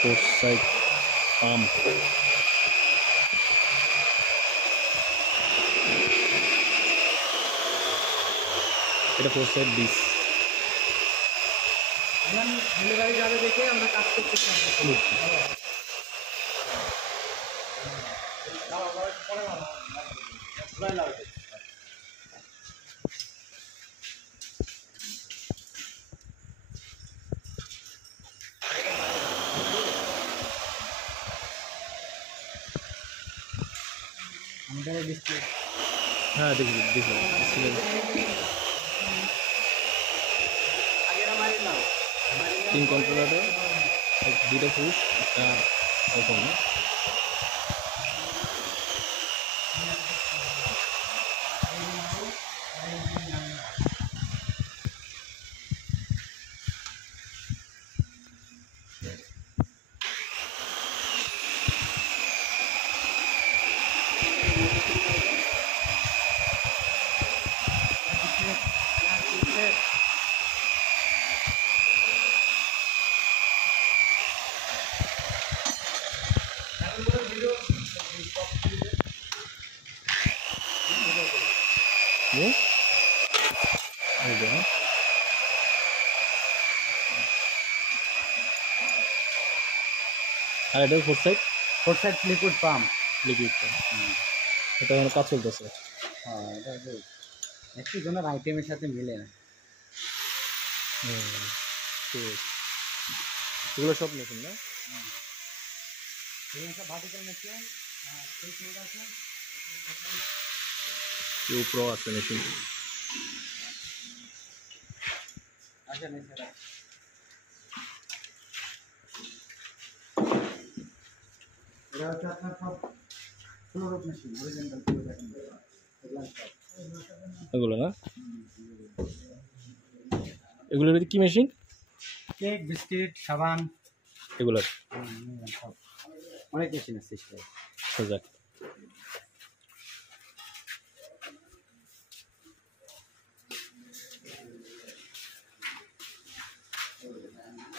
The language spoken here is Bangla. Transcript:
फोर साइड पाम এটা ফোর সাইড ডিস ডেলিভারি যাবে দেখে আমরা কাজ করতেছি। আমাদের ডিসপ্লে হ্যাঁ দেখি দেখি তিন কন্ট্রোলারে দুটো পুশ একটা ওপেন আর এটা four side liquid pump. Liquid এটা মানে কাজ চলতেছে। হ্যাঁ, এটা একটু জনের আইটেমের সাথে মিলে না। ঠিক আছে, এগুলো সব মেশিন না? সব ভার্টিক্যাল মেশিন, উপরও আছে মেশিন। আচ্ছা মেশিন এটা হচ্ছে আপনার সব ফ্লোরোপ মেশিন, অরিজিনাল এগুলো না? এগুলোর কি মেশিন? কেক, বিস্কিট, সাবান, এগুলোর অনেক মেশিন আছে। যাক